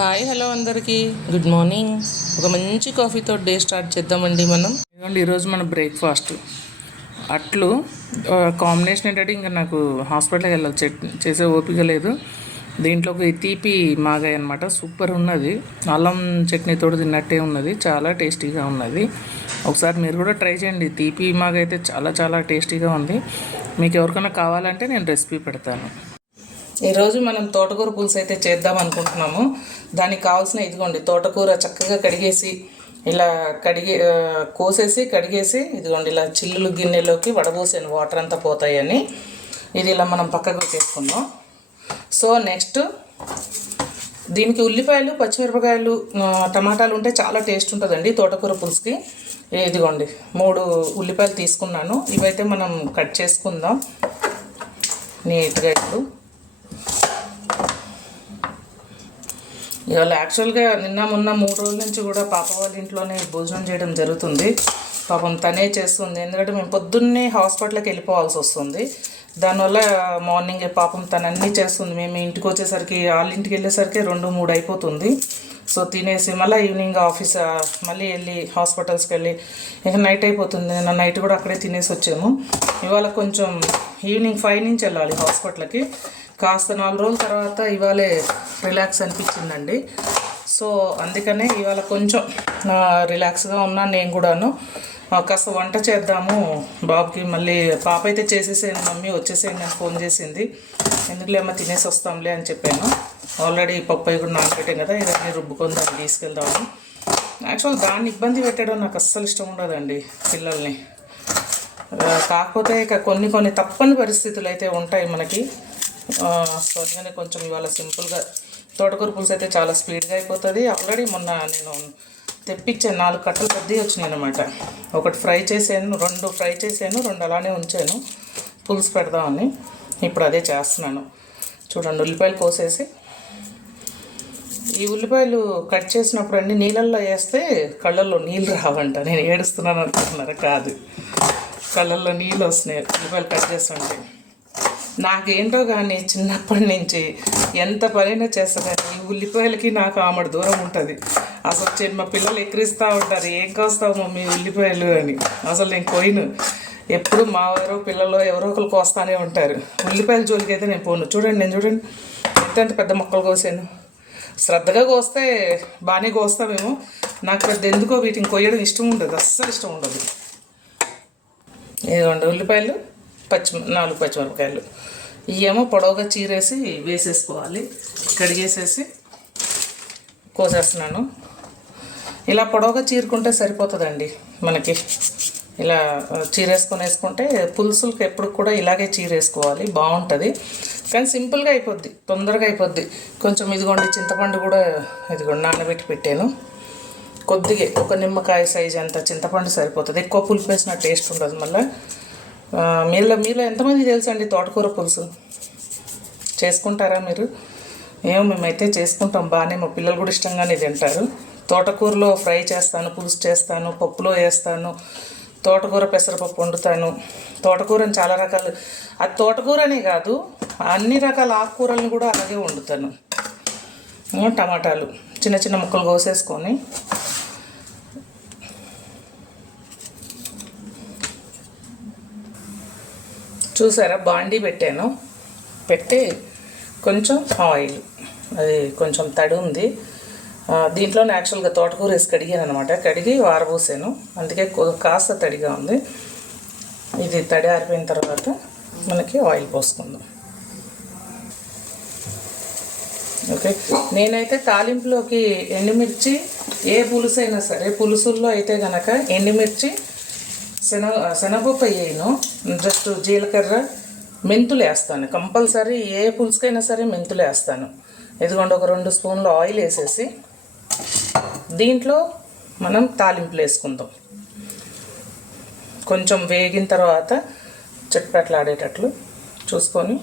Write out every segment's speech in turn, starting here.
Hi hello అందరికీ. Good morning ఒక మంచి కాఫీతో డే స్టార్ట్ చేద్దామండి మనం. ఇదిగోండి ఈరోజు మన బ్రేక్ఫాస్ట్ అట్లు కాంబినేషన్ ఏంటంటే ఇంకా నాకు హాస్పిటల్కి వెళ్ళాలి చేసే ఓపిక లేదు. దీంట్లోకి తీపి మాగాయ అనమాట సూపర్ ఉన్నది. అల్లం చట్నీతో తిన్నట్టే ఉన్నది. చాలా టేస్టీగా ఉన్నది. ఒకసారి మీరు కూడా ట్రై చేయండి. తీపి మాగాయ అయితే చాలా చాలా టేస్టీగా ఉంది. మీకు ఎవరికైనా కావాలంటే నేను రెసిపీ పెడతాను. ఈరోజు మనం తోటకూర పులుసు అయితే చేద్దాం అనుకుంటున్నాము. దానికి కావాల్సిన ఇదిగోండి తోటకూర చక్కగా కడిగేసి ఇలా కడిగే కోసేసి కడిగేసి ఇదిగోండి ఇలా చిల్లులు గిన్నెలోకి వడబోసాను వాటర్ అంతా పోతాయని. ఇది ఇలా మనం పక్కకు తీసుకుందాం సో నెక్స్ట్ దీనికి ఉల్లిపాయలు పచ్చిమిరపకాయలు టమాటాలు ఉంటే చాలా టేస్ట్ ఉంటుందండి తోటకూర పులుసుకి. ఇదిగోండి మూడు ఉల్లిపాయలు తీసుకున్నాను. ఇవైతే మనం కట్ చేసుకుందాం. నీట్గా ఇప్పుడు ఇవాళ యాక్చువల్గా నిన్న మొన్న మూడు రోజుల నుంచి కూడా పాప వాళ్ళ ఇంట్లోనే భోజనం చేయడం జరుగుతుంది. పాపం తనే చేస్తుంది. ఎందుకంటే మేము పొద్దున్నే హాస్పిటల్కి వెళ్ళిపోవాల్సి వస్తుంది. దానివల్ల మార్నింగ్ పాపం తను అన్నీ చేస్తుంది. మేము ఇంటికి వచ్చేసరికి వాళ్ళ ఇంటికి వెళ్ళేసరికి రెండు మూడు అయిపోతుంది. సో తినేసి మళ్ళీ ఈవినింగ్ ఆఫీస్ మళ్ళీ వెళ్ళి హాస్పిటల్స్కి వెళ్ళి ఇక నైట్ అయిపోతుంది. నిన్న నైట్ కూడా అక్కడే తినేసి వచ్చాము. ఇవాళ కొంచెం ఈవినింగ్ ఫైవ్ నుంచి వెళ్ళాలి హాస్పిటల్కి. కాస్త నాలుగు రోజుల తర్వాత ఇవాళే రిలాక్స్ అనిపించిందండి. సో అందుకనే ఇవాళ కొంచెం రిలాక్స్గా ఉన్నాను నేను కూడాను. కాస్త వంట చేద్దాము. బాబుకి మళ్ళీ పాప అయితే చేసేసేయండి మమ్మీ వచ్చేసేయండి అని ఫోన్ చేసింది. ఎందుకులే అమ్మ తినేసి వస్తాంలే అని చెప్పాను. ఆల్రెడీ పప్పు కూడా నానబెట్టాం కదా ఇవన్నీ రుబ్బుకొని దాన్ని తీసుకెళ్దాము. యాక్చువల్ దాన్ని ఇబ్బంది పెట్టడం నాకు అస్సలు ఇష్టం ఉండదండి పిల్లల్ని. కాకపోతే ఇక కొన్ని కొన్ని తప్పని పరిస్థితులు అయితే ఉంటాయి మనకి. ఆ, కొంచెం ఇవాళ సింపుల్గా తోటకూర పులుసు అయితే చాలా స్పీడ్గా అయిపోతుంది. ఆల్రెడీ మొన్న నేను తెప్పించాను నాలుగు కట్టలు పెద్దవి వచ్చినాయి అనమాట ఒకటి ఫ్రై చేసాను రెండు ఫ్రై చేసాను రెండు అలానే ఉంచాను. పులుసు పెడదామని ఇప్పుడు అదే చేస్తున్నాను. చూడండి ఉల్లిపాయలు కోసేసి. ఈ ఉల్లిపాయలు కట్ చేసినప్పుడు అన్ని నీళ్ళల్లో వేస్తే కళ్ళల్లో నీళ్ళు రావంట. నేను ఏడుస్తున్నాను అనుకుంటున్నారా? కాదు. కళ్ళల్లో నీళ్ళు వస్తున్నాయి. ఉల్లిపాయలు కట్ చేస్తుంటే నాకేంటో కానీ చిన్నప్పటి నుంచి ఎంత పనైనా చేస్తా కానీ ఈ ఉల్లిపాయలకి నాకు ఆమడు దూరం ఉంటుంది. అసలు చిన్న మా పిల్లలు ఎక్కిరిస్తూ ఉంటారు. ఏం కోస్తావు మమ్మీ ఉల్లిపాయలు అని. అసలు నేను కోయిను ఎప్పుడు మా ఎవరో పిల్లలు ఎవరో ఒకరు కోస్తానే ఉంటారు. ఉల్లిపాయల జోలికి అయితే నేను పోను. చూడండి నేను చూడండి. ఎంత ఎంత పెద్ద మొక్కలు కోసాను. శ్రద్ధగా కోస్తే బాగానే కోస్తామేమో నాకు పెద్ద ఎందుకో వీటిని కొయ్యడం ఇష్టం ఉండదు. అస్సలు ఇష్టం ఉండదు. ఇదిగోండి ఉల్లిపాయలు. పచ్చి నాలుగు పచ్చిమిరపకాయలు. ఇవేమో పొడవుగా చీరేసి వేసేసుకోవాలి. కడిగేసేసి కోసేస్తున్నాను. ఇలా పొడవుగా చీరుకుంటే సరిపోతుందండి మనకి. ఇలా చీరేసుకొని వేసుకుంటే పులుసులకి ఎప్పుడు కూడా ఇలాగే చీరేసుకోవాలి. బాగుంటుంది. కానీ సింపుల్గా అయిపోద్ది తొందరగా అయిపోద్ది. కొంచెం ఇదిగోండి చింతపండు కూడా ఇదిగోండి నానబెట్టి పెట్టాను. కొద్దిగా ఒక నిమ్మకాయ సైజ్ అంత చింతపండు సరిపోతుంది. ఎక్కువ పులుపు వేసిన టేస్ట్ ఉండదు మళ్ళీ. మీలో మీలో ఎంతమంది తెలుసండి తోటకూర పులుసు? చేసుకుంటారా మీరు? ఏమో మేమైతే చేసుకుంటాం బాగానే మా పిల్లలు కూడా ఇష్టంగానే తింటారు. తోటకూరలో ఫ్రై చేస్తాను పులుసు చేస్తాను పప్పులో వేస్తాను తోటకూర పెసరపప్పు వండుతాను. తోటకూరని చాలా రకాలు అది తోటకూరనే కాదు అన్ని రకాల ఆకుకూరలను కూడా అలాగే వండుతాను. టమాటాలు చిన్న చిన్న ముక్కలు కోసేసుకొని చూసారా? బాండీ పెట్టాను. పెట్టి కొంచెం ఆయిల్. అది కొంచెం తడి ఉంది దీంట్లో యాక్చువల్గా తోటకూర వేసి కడిగాను అనమాట కడిగి వారబోసాను. అందుకే కాస్త తడిగా ఉంది. ఇది తడి ఆరిపోయిన తర్వాత మనకి ఆయిల్ పోసుకుందాం. ఓకే. నేనైతే తాలింపులోకి ఎండుమిర్చి ఏ పులుసు అయినా సరే పులుసుల్లో అయితే కనుక ఎండుమిర్చి శనగ శనగపప్పు వేయను జస్ట్ జీలకర్ర మెంతులు వేస్తాను. కంపల్సరీ ఏ పులుసుకైనా సరే మెంతులు వేస్తాను. ఇదిగోండి ఒక రెండు స్పూన్లు ఆయిల్ వేసేసి దీంట్లో మనం తాలింపులు వేసుకుందాం. కొంచెం వేగిన తర్వాత చెట్పెట్లాడేటట్లు చూసుకొని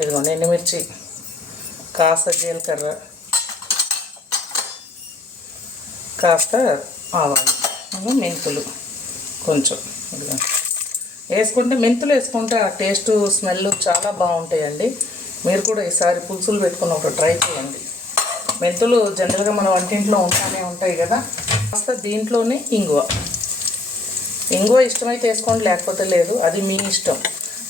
ఇదిగోండి ఎండుమిర్చి కాస్త జీలకర్ర కాస్త ఆవాలు మెంతులు. కొంచెం. వేసుకుంటే మెంతులు వేసుకుంటే ఆ టేస్ట్ స్మెల్ చాలా బాగుంటాయండి. మీరు కూడా ఈసారి పులుసులు పెట్టుకుని ఒకటి ట్రై చేయండి. మెంతులు జనరల్గా మన వంటింట్లో ఉంటానే ఉంటాయి కదా. కాస్త దీంట్లోనే ఇంగువ. ఇంగువ ఇష్టమైతే వేసుకోండి లేకపోతే లేదు. అది మీ ఇష్టం.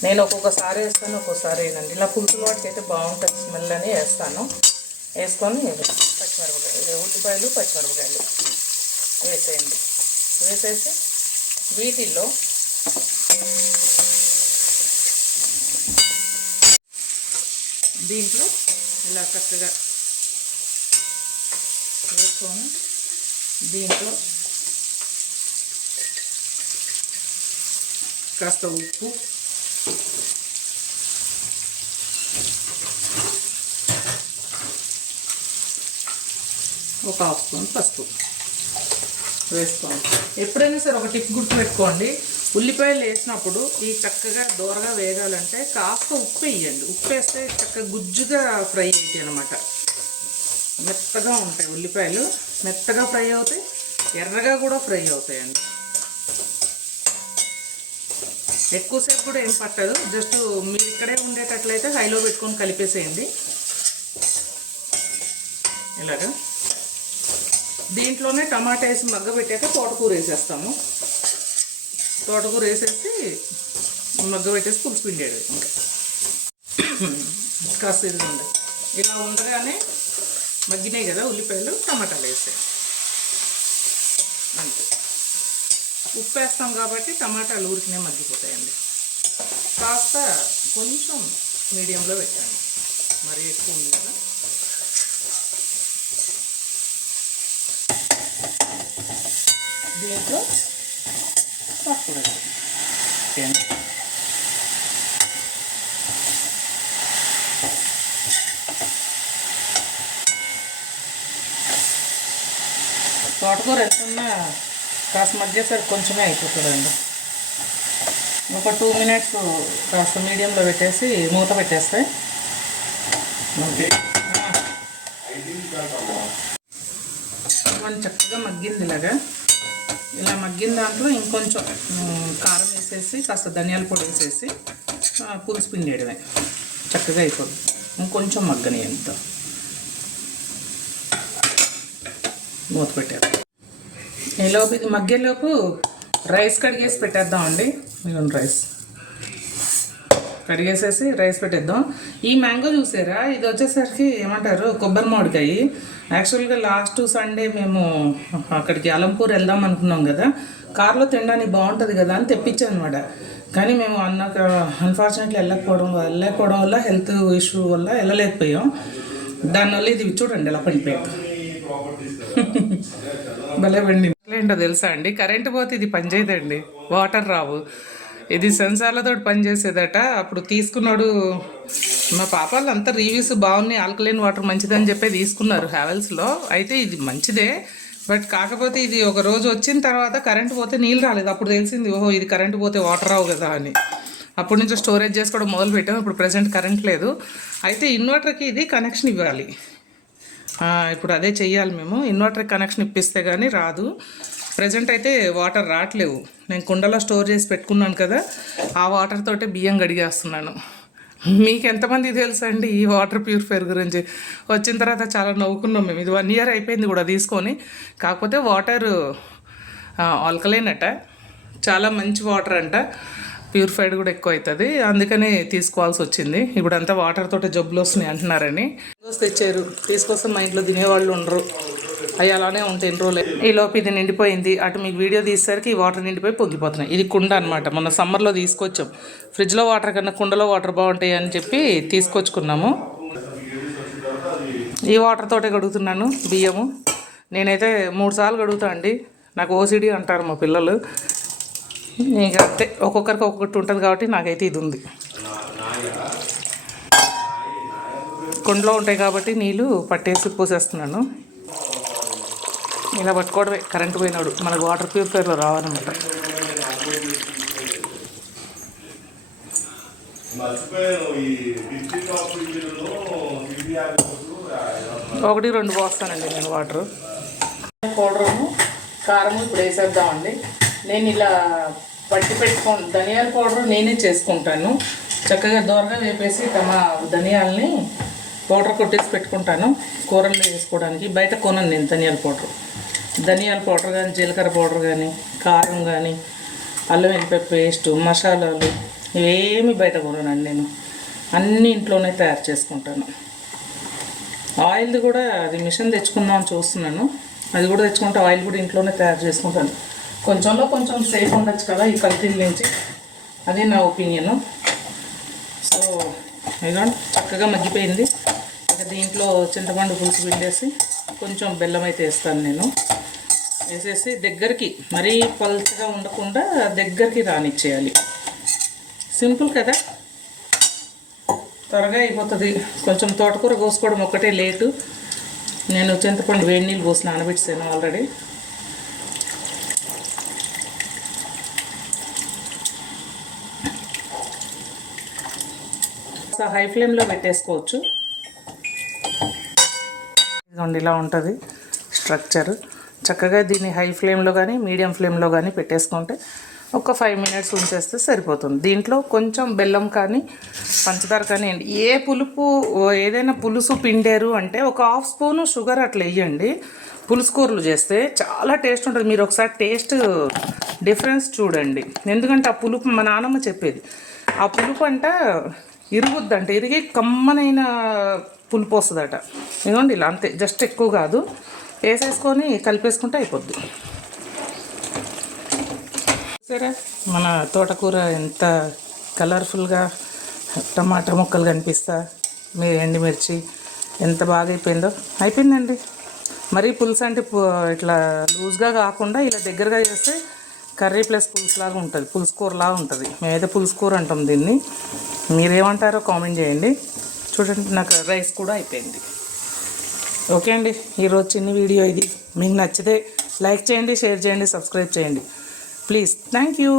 నేను ఒక్కొక్కసారి వేస్తాను ఒక్కొక్కసారి వేయనండి. ఇలా పులుసుల వాటికి అయితే బాగుంటుంది స్మెల్ అని వేస్తాను. వేసుకొని పచ్చిమిరపకాయలు ఉల్లిపాయలు పచ్చిమిరపకాయలు వేసేయండి. వేసేసి వీటిల్లో దీంట్లో ఇలా చక్కగా వేసుకొని దీంట్లో కాస్త ఉప్పు ఒక హాఫ్ స్పూన్ పసుపు. వేసుకోండి ఎప్పుడైనా సరే ఒక టిప్ గుర్తుపెట్టుకోండి. ఉల్లిపాయలు వేసినప్పుడు ఈ చక్కగా దూరగా వేగాలంటే కాస్త ఉప్పు వేయండి. ఉప్పు వేస్తే చక్కగా గుజ్జుగా ఫ్రై అవుతాయి అనమాట మెత్తగా ఉంటాయి ఉల్లిపాయలు. మెత్తగా ఫ్రై అవుతాయి. ఎర్రగా కూడా ఫ్రై అవుతాయండి. ఎక్కువసేపు కూడా ఏం పట్టదు. జస్ట్ మీరు ఇక్కడే ఉండేటట్లయితే హైలో పెట్టుకొని కలిపేసేయండి. ఇలాగా. దీంట్లోనే టమాటా వేసి మగ్గ పెట్టాక తోటకూర వేసేస్తాము. తోటకూర వేసేసి మగ్గ పెట్టేసి పులుసు పిండేది ఇంకా. కాస్త ఇది ఇలా ఉండగానే మగ్గినాయి కదా ఉల్లిపాయలు టమాటాలు వేసాయి. అంతే. ఉప్పు వేస్తాం కాబట్టి టమాటాలు ఊరికినే మగ్గిపోతాయండి. కాస్త కొంచెం మీడియంలో పెట్టండి. మరి ఎక్కువ ఉంది కదా. దీంట్లో పప్పు వేయండి తోటకూర ఎంతున్నా కాస్త మధ్యసరికి కొంచెమే అయిపోతుందండి ఒక టూ మినిట్స్ కాస్త మీడియంలో పెట్టేసి మూత పెట్టేస్తే. అంతే చూడండి చక్కగా మగ్గింది ఇలాగా. ఇలా మగ్గిన దాంట్లో ఇంకొంచెం కారం వేసేసి కాస్త ధనియాల పొడి వేసేసి పులుసు పులుసు పిండేయడమే. చక్కగా అయిపోతుంది ఇంకొంచెం మగ్గని ఎంత. మూత పెట్టారు ఈలోపు ఇది మగ్గేలోపు రైస్ కడిగేసి పెట్టేద్దామండి. ఇదిగోండి రైస్. కడిగేసేసి రైస్ పెట్టేద్దాం. ఈ మ్యాంగో చూసారా? ఇది వచ్చేసరికి ఏమంటారు? కొబ్బరి మామిడికాయ. యాక్చువల్గా లాస్ట్ సండే మేము అక్కడికి అలంపూర్ వెళ్దాం అనుకున్నాం కదా. కార్లో తినడానికి బాగుంటుంది కదా అని తెప్పించాను అనమాట కానీ మేము అన్నాక అన్ఫార్చునేట్లీ వెళ్ళకపోవడం వెళ్ళకపోవడం వల్ల హెల్త్ ఇష్యూ వల్ల వెళ్ళలేకపోయాం. దానివల్ల ఇది చూడండి ఎలా పడిపోయాం భలే పండి ఏంటో తెలుసా అండి? కరెంటు పోతే ఇది పనిచేయదండి వాటర్ రావు. ఇది సెన్సార్లతో పనిచేసేదట. అప్పుడు తీసుకున్నాడు మా పాపాలు అంతా రివ్యూస్ బాగున్నాయి. ఆల్కలైన్ వాటర్ మంచిదని చెప్పి తీసుకున్నారు హ్యావెల్స్లో అయితే ఇది మంచిదే. బట్ కాకపోతే ఇది ఒక రోజు వచ్చిన తర్వాత కరెంట్ పోతే నీళ్ళు రాలేదు. అప్పుడు తెలిసింది ఓహో ఇది కరెంట్ పోతే వాటర్ రావు కదా అని. అప్పటి నుంచి స్టోరేజ్ చేసుకోవడం మొదలు పెట్టాం ఇప్పుడు ప్రజెంట్ కరెంట్ లేదు. అయితే ఇన్వర్టర్కి ఇది కనెక్షన్ ఇవ్వాలి. ఇప్పుడు అదే చెయ్యాలి మేము. ఇన్వర్టర్ కనెక్షన్ ఇప్పిస్తే కానీ రాదు. ప్రజెంట్ అయితే వాటర్ రావట్లేవు. నేను కుండలో స్టోర్ చేసి పెట్టుకున్నాను కదా ఆ వాటర్ తోటే బియ్యం గడిగేస్తున్నాను మీకు ఎంతమంది తెలుసా అండి ఈ వాటర్ ప్యూరిఫైర్ గురించి? వచ్చిన తర్వాత చాలా నవ్వుకున్నాం మేము. ఇది వన్ ఇయర్ అయిపోయింది కూడా తీసుకొని. కాకపోతే వాటర్ ఆల్కలైన్ అట. చాలా మంచి వాటర్ అంట. ప్యూరిఫైడ్ కూడా ఎక్కువ అవుతుంది. అందుకనే తీసుకోవాల్సి వచ్చింది. ఇప్పుడు అంతా వాటర్ తోటి జబ్బులు వస్తున్నాయి అంటున్నారని. తెచ్చారు. తీసుకొస్తే మా ఇంట్లో తినేవాళ్ళు ఉండరు. అవి అలానే ఉంటాయి ఎన్ని రోజులు ఈ ఇది నిండిపోయింది. అటు మీకు వీడియో తీసేసరికి ఈ వాటర్ నిండిపోయి పొంగిపోతున్నాయి. ఇది కుండ అనమాట మొన్న సమ్మర్లో తీసుకొచ్చాం. ఫ్రిడ్జ్లో వాటర్ కన్నా కుండలో వాటర్ బాగుంటాయి అని చెప్పి తీసుకొచ్చుకున్నాము. ఈ వాటర్ తోటే కడుగుతున్నాను బియ్యము. నేనైతే మూడు సార్లు కడుగుతా అండి. నాకు ఓసిడి అంటారు మా పిల్లలు. ఇంకా అంతే. ఒక్కొక్కరికి ఒక్కొక్కటి ఉంటుంది కాబట్టి నాకైతే ఇది ఉంది. కుండలో ఉంటాయి కాబట్టి నీళ్ళు పట్టేసి పోసేస్తున్నాను. ఇలా పట్టుకోవడమే. కరెంట్ పోయినాడు. మనకు వాటర్ ప్యూరిఫైర్లో రావాలన్నమాట. ఒకటి రెండు పోస్తానండి నేను వాటర్. పౌడరు కారం ఇప్పుడు వేసేద్దామండి. నేను ఇలా పట్టి పెట్టుకోండి ధనియాల పౌడర్ నేనే చేసుకుంటాను. చక్కగా దోరగా వేపేసి తమ ధనియాలని పౌడర్ కొట్టేసి పెట్టుకుంటాను. కూరల్లో వేసుకోవడానికి. బయట కొనను నేను ధనియాల పౌడర్. ధనియాల పౌడర్ కానీ జీలకర్ర పౌడర్ కానీ కారం కానీ అల్లం వెల్లిపాయ పేస్టు మసాలాలు ఇవేమి బయట కొననండి నేను. అన్నీ ఇంట్లోనే తయారు చేసుకుంటాను. ఆయిల్ది కూడా అది మిషన్ తెచ్చుకుందాం అని చూస్తున్నాను. అది కూడా తెచ్చుకుంటే ఆయిల్ కూడా ఇంట్లోనే తయారు చేసుకుంటాను. కొంచెంలో కొంచెం సేఫ్ ఉండొచ్చు కదా ఈ కల్తీల నుంచి. అదే నా ఒపీనియను. సో ఇదిగోండి చక్కగా మగ్గిపోయింది. ఇక దీంట్లో చింతపండు పులుసు పిండేసి కొంచెం బెల్లం అయితే వేస్తాను నేను. వేసేసి దగ్గరికి మరీ పలుచగా ఉండకుండా దగ్గరికి రానిచ్చేయాలి. సింపుల్ కదా? త్వరగా అయిపోతుంది. కొంచెం తోటకూర కోసుకోవడం ఒక్కటే లేటు. నేను చింతపండు వేడి నీళ్ళు పోసి నానబెట్టాను ఆల్రెడీ. సో హై ఫ్లేమ్లో పెట్టేసుకోవచ్చు. ఇదిగోండి ఇలా ఉంటుంది స్ట్రక్చర్. చక్కగా దీన్ని హై ఫ్లేమ్లో కానీ మీడియం ఫ్లేమ్లో కానీ పెట్టేసుకుంటే ఒక ఫైవ్ మినిట్స్ ఉంచేస్తే సరిపోతుంది. దీంట్లో కొంచెం బెల్లం కానీ పంచదార కానీ వేయండి. ఏ పులుపు ఏదైనా పులుసు పిండారు అంటే ఒక హాఫ్ స్పూను షుగర్ అట్లా వేయండి. పులుసు కూరలు చేస్తే చాలా టేస్ట్ ఉంటుంది. మీరు ఒకసారి టేస్ట్ డిఫరెన్స్ చూడండి. ఎందుకంటే ఆ పులుపు మా నాన్నమ్మ చెప్పేది ఆ పులుపు అంట ఇరుగుద్దంట ఇరిగి కమ్మనైన పులుపు వస్తుందట. ఇదిగోండి ఇలా అంతే. జస్ట్ ఎక్కువ కాదు. వేసేసుకొని కలిపేసుకుంటే అయిపోద్ది. సరే మన తోటకూర ఎంత కలర్ఫుల్గా టమాటా ముక్కలు కనిపిస్తా మీ ఎండుమిర్చి ఎంత బాగా అయిపోయిందో. అయిపోయిందండి. మరీ పులుసు అంటే ఇట్లా లూజ్గా కాకుండా ఇలా దగ్గరగా చేస్తే కర్రీ ప్లస్ పులుసు లాగా ఉంటుంది. పులుసు కూర లాగా ఉంటుంది మేమైతే పులుసు కూర అంటాం దీన్ని. మీరేమంటారో కామెంట్ చేయండి. చూడండి నాకు రైస్ కూడా అయిపోయింది. ఓకే అండి ఈరోజు చిన్న వీడియో ఇది. మీకు నచ్చితే లైక్ చేయండి షేర్ చేయండి సబ్స్క్రైబ్ చేయండి. Please thank you.